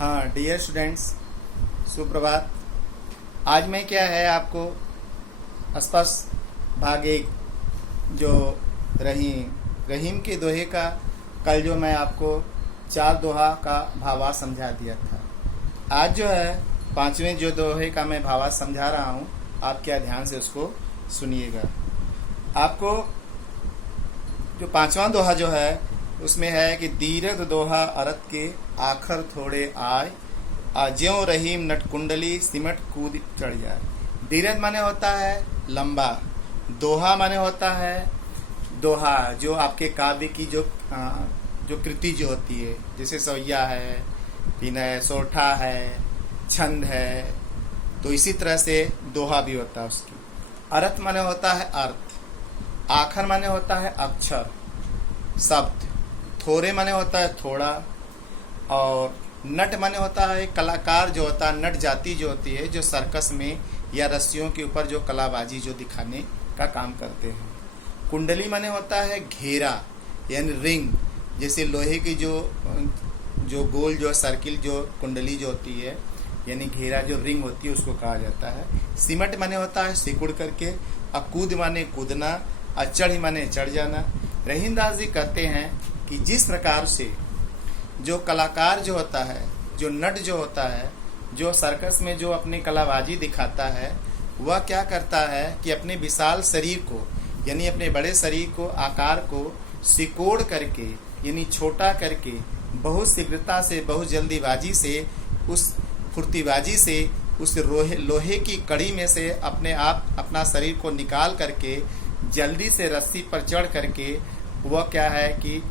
हाँ dear students, सुप्रभात। आज मैं क्या है आपको स्पष्ट भाग एक जो रहीम के दोहे का कल जो मैं आपको 4 दोहा का भावार्थ समझा दिया था। आज जो है 5वें जो दोहे का मैं भावार्थ समझा रहा हूँ, आप क्या ध्यान से उसको सुनिएगा। आपको जो 5वां दोहा जो है उसमें है कि दीर्घ दोहा अरत के आखर थोड़े आय, ज्यों रहीम नटकुंडली सिमट कूद चढ़ जाए। दीर्घ माने होता है लंबा, दोहा माने होता है दोहा जो आपके काव्य की जो कृति जो होती है, जैसे सवैया है, विनय, सोठा है, छंद है, तो इसी तरह से दोहा भी होता है उसकी। अर्थ माने होता है अर्थ, आखर माने होता है अक्षर शब्द, थोड़े माने होता है थोड़ा, और नट माने होता है कलाकार जो होता है, नट जाति जो होती है जो सर्कस में या रस्सियों के ऊपर जो कलाबाजी जो दिखाने का काम करते हैं। कुंडली माने होता है घेरा यानी रिंग, जैसे लोहे की जो गोल जो सर्किल जो कुंडली जो होती है यानी घेरा जो रिंग होती है उसको कहा जाता है। सिमट माने होता है सिकुड़ करके, अकूद माने कूदना, अचढ़ माने चढ़ जाना। रहीम दास जी कहते हैं कि जिस प्रकार से जो कलाकार जो होता है, जो नट जो होता है, जो सर्कस में जो अपनी कलाबाजी दिखाता है, वह क्या करता है कि अपने विशाल शरीर को यानी अपने बड़े शरीर को आकार को सिकोड़ करके यानी छोटा करके बहुत शीघ्रता से बहुत जल्दीबाजी से उस फुर्तीबाजी से उस लोहे की कड़ी में से अपने आप अपना शरीर को निकाल करके जल्दी से रस्सी पर चढ़ करके वह क्या है कि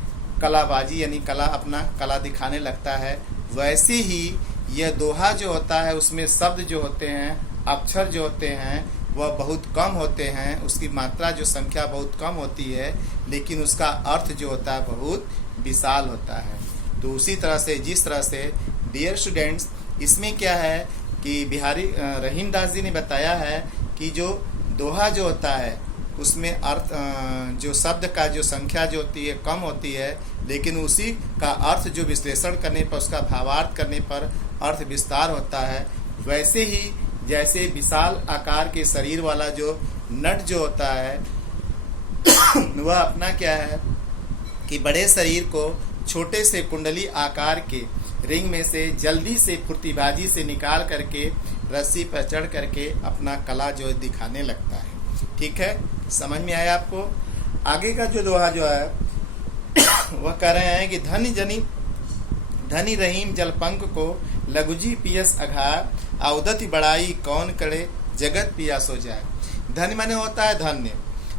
कलाबाजी यानी अपना कला दिखाने लगता है। वैसे ही यह दोहा जो होता है उसमें शब्द जो होते हैं, अक्षर जो होते हैं वह बहुत कम होते हैं, उसकी मात्रा जो संख्या बहुत कम होती है, लेकिन उसका अर्थ जो होता है बहुत विशाल होता है। तो उसी तरह से जिस तरह से डियर स्टूडेंट्स, इसमें क्या है कि रहीम दास जी ने बताया है कि जो दोहा जो होता है उसमें अर्थ जो शब्द का जो संख्या जो होती है कम होती है, लेकिन उसी का अर्थ जो विश्लेषण करने पर उसका भावार्थ करने पर अर्थ विस्तार होता है। वैसे ही जैसे विशाल आकार के शरीर वाला जो नट जो होता है वह अपना क्या है कि बड़े शरीर को छोटे से कुंडली आकार के रिंग में से जल्दी से फुर्तीबाजी से निकाल करके रस्सी पर चढ़ करके अपना कला जो दिखाने लगता है। ठीक है, समझ में आया आपको। आगे का जो दोहा जो है वह कह रहे हैं कि धनी रहीम जलपंक को लघुजी पियस अघार, औदति बड़ाई कौन करे जगत पियास हो जाए। धन माने होता है धन्य,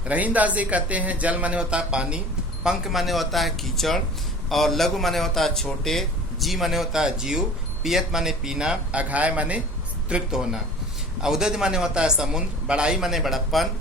रहीम दास जी कहते हैं जल माने होता है पानी, पंख माने होता है कीचड़, और लघु माने होता है छोटे, जी माने होता है जीव, पियत माने पीना, अघाय माने तृप्त होना, औदति माने होता है समुद्र, बड़ाई माने बड़प्पन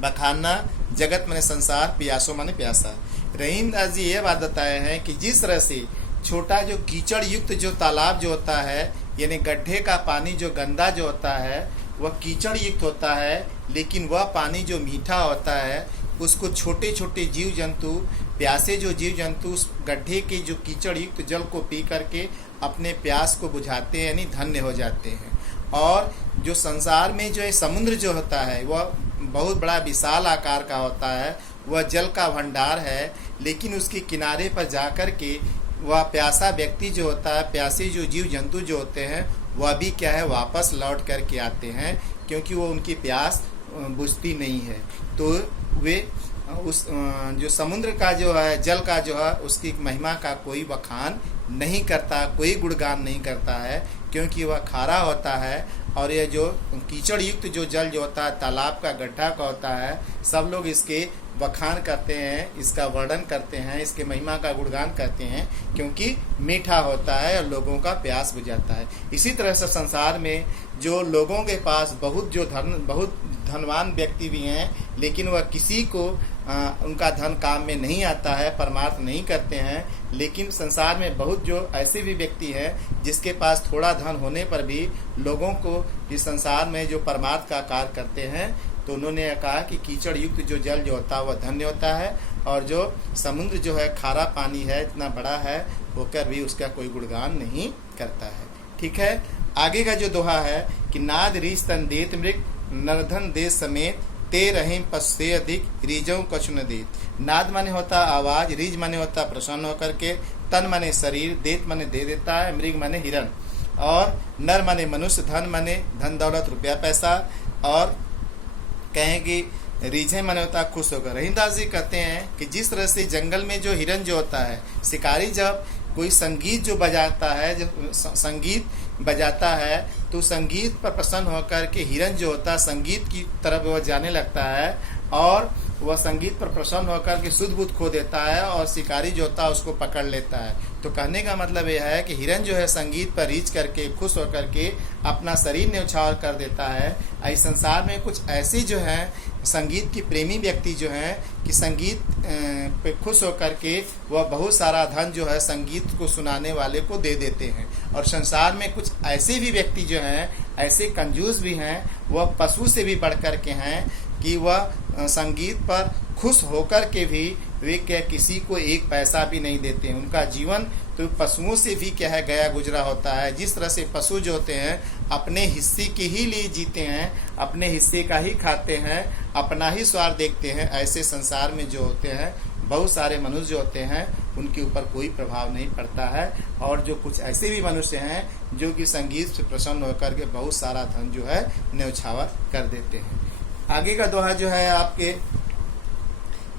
बखाना, जगत माने संसार, पियासो माने प्यासा। रहीम दास जी ये बात बताए हैं कि जिस तरह से छोटा जो कीचड़ युक्त जो तालाब जो होता है यानी गड्ढे का पानी जो गंदा जो होता है वह कीचड़ युक्त होता है, लेकिन वह पानी जो मीठा होता है उसको छोटे छोटे जीव जंतु, प्यासे जो जीव जंतु उस गड्ढे के जो कीचड़ युक्त जल को पी करके अपने प्यास को बुझाते हैं यानी धन्य हो जाते हैं। और जो संसार में जो समुद्र जो होता है वह बहुत बड़ा विशाल आकार का होता है, वह जल का भंडार है, लेकिन उसके किनारे पर जाकर के वह प्यासा व्यक्ति जो होता है, प्यासे जो जीव जंतु जो होते हैं वह भी क्या है वापस लौट करके आते हैं, क्योंकि वो उनकी प्यास बुझती नहीं है। तो वे उस जो समुद्र का जो है जल का जो है उसकी महिमा का कोई बखान नहीं करता, कोई गुणगान नहीं करता है, क्योंकि वह खारा होता है। और ये जो कीचड़ युक्त जो जल जो होता है तालाब का गड्ढा का होता है, सब लोग इसके बखान करते हैं, इसका वर्णन करते हैं, इसके महिमा का गुणगान करते हैं, क्योंकि मीठा होता है और लोगों का प्यास बुझाता है। इसी तरह से संसार में जो लोगों के पास बहुत धनवान व्यक्ति भी हैं, लेकिन वह किसी को उनका धन काम में नहीं आता है, परमार्थ नहीं करते हैं। लेकिन संसार में बहुत जो ऐसे भी व्यक्ति हैं जिसके पास थोड़ा धन होने पर भी लोगों को इस संसार में जो परमार्थ का कार्य करते हैं, तो उन्होंने कहा कि कीचड़ युक्त जो जल जो होता है वह धन्य होता है, और जो समुद्र जो है खारा पानी है, इतना बड़ा है होकर भी उसका कोई गुणगान नहीं करता है। ठीक है, आगे का जो दोहा है कि नाद रीच तन देत मृग नरधन दे समेत ते रहीम पस्से अधिक रीजों कछु न देत। नाद माने होता आवाज, रीज माने होता प्रसन्न होकर के, तन माने शरीर, देत माने दे देता है, मृग माने हिरण, और नर माने मनुष्य, धन माने धन दौलत रुपया पैसा, और कहें कि रीझे माने होता है खुश होकर। रहीमदास जी कहते हैं कि जिस तरह से जंगल में जो हिरन जो होता है, शिकारी जब कोई संगीत जो बजाता है, जब संगीत बजाता है तो संगीत पर प्रसन्न होकर के हिरन जो होता है संगीत की तरफ वह जाने लगता है, और वह संगीत पर प्रसन्न होकर के सुध बुध खो देता है, और शिकारी जो होता है उसको पकड़ लेता है। तो कहने का मतलब यह है कि हिरन जो है संगीत पर रीच करके खुश होकर के अपना शरीर न्यौछावर कर देता है। इस संसार में कुछ ऐसी जो है संगीत की प्रेमी व्यक्ति जो हैं कि संगीत पे खुश होकर के वह बहुत सारा धन जो है संगीत को सुनाने वाले को दे देते हैं। और संसार में कुछ ऐसे भी व्यक्ति जो हैं, ऐसे कंजूस भी हैं, वह पशु से भी बढ़ कर के हैं कि वह संगीत पर खुश होकर के भी वे क्या किसी को एक पैसा भी नहीं देते हैं। उनका जीवन तो पशुओं से भी क्या है गया गुजरा होता है। जिस तरह से पशु जो होते हैं अपने हिस्से के ही लिए जीते हैं, अपने हिस्से का ही खाते हैं, अपना ही स्वार्थ देखते हैं, ऐसे संसार में जो होते हैं बहुत सारे मनुष्य जो होते हैं उनके ऊपर कोई प्रभाव नहीं पड़ता है। और जो कुछ ऐसे भी मनुष्य हैं जो कि संगीत से प्रसन्न होकर के बहुत सारा धन जो है न्यौछावर कर देते हैं। आगे का दोहा जो है आपके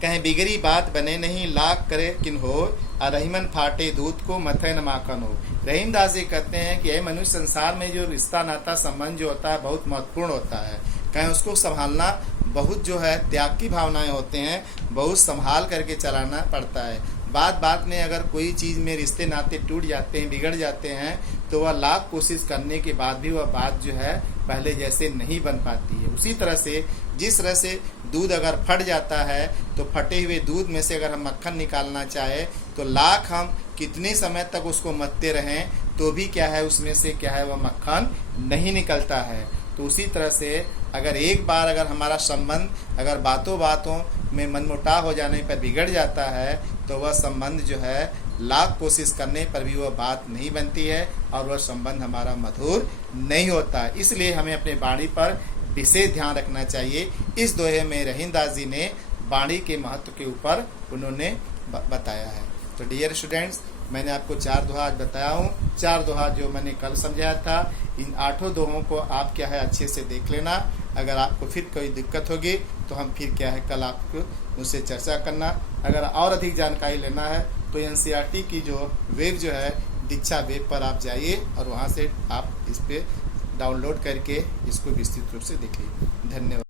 कहें बिगड़ी बात बने नहीं, लाख करे किन हो, रहीमन फाटे दूध को मथे न माखन हो। रहीमदास जी कहते हैं कि मनुष्य संसार में जो रिश्ता नाता संबंध जो होता है बहुत महत्वपूर्ण होता है। कहें उसको संभालना बहुत जो है त्याग की भावनाएं होते हैं, बहुत संभाल करके चलाना पड़ता है। बात बात में अगर कोई चीज़ में रिश्ते नाते टूट जाते हैं, बिगड़ जाते हैं, तो वह लाख कोशिश करने के बाद भी वह बात जो है पहले जैसे नहीं बन पाती है। उसी तरह से जिस तरह से दूध अगर फट जाता है तो फटे हुए दूध में से अगर हम मक्खन निकालना चाहे तो लाख हम कितने समय तक उसको मथते रहें तो भी क्या है उसमें से क्या है वह मक्खन नहीं निकलता है। तो उसी तरह से अगर एक बार अगर हमारा संबंध अगर बातों बातों में मनमुटाव हो जाने पर बिगड़ जाता है तो वह संबंध जो है लाख कोशिश करने पर भी वह बात नहीं बनती है और वह संबंध हमारा मधुर नहीं होता। इसलिए हमें अपने वाणी पर विशेष ध्यान रखना चाहिए। इस दोहे में रहीमदास जी ने वाणी के महत्व के ऊपर उन्होंने बताया है। तो डियर स्टूडेंट्स, मैंने आपको 4 दोहा आज बताया हूँ। 4 दोहा जो मैंने कल समझाया था, इन 8 दोहों को आप क्या है अच्छे से देख लेना। अगर आपको फिर कोई दिक्कत होगी तो हम फिर क्या है कल आपको मुझसे चर्चा करना। अगर और अधिक जानकारी लेना है तो NCERT की जो वेब जो है दीक्षा वेब पर आप जाइए और वहाँ से आप इस पर डाउनलोड करके इसको विस्तृत रूप से देखिए। धन्यवाद।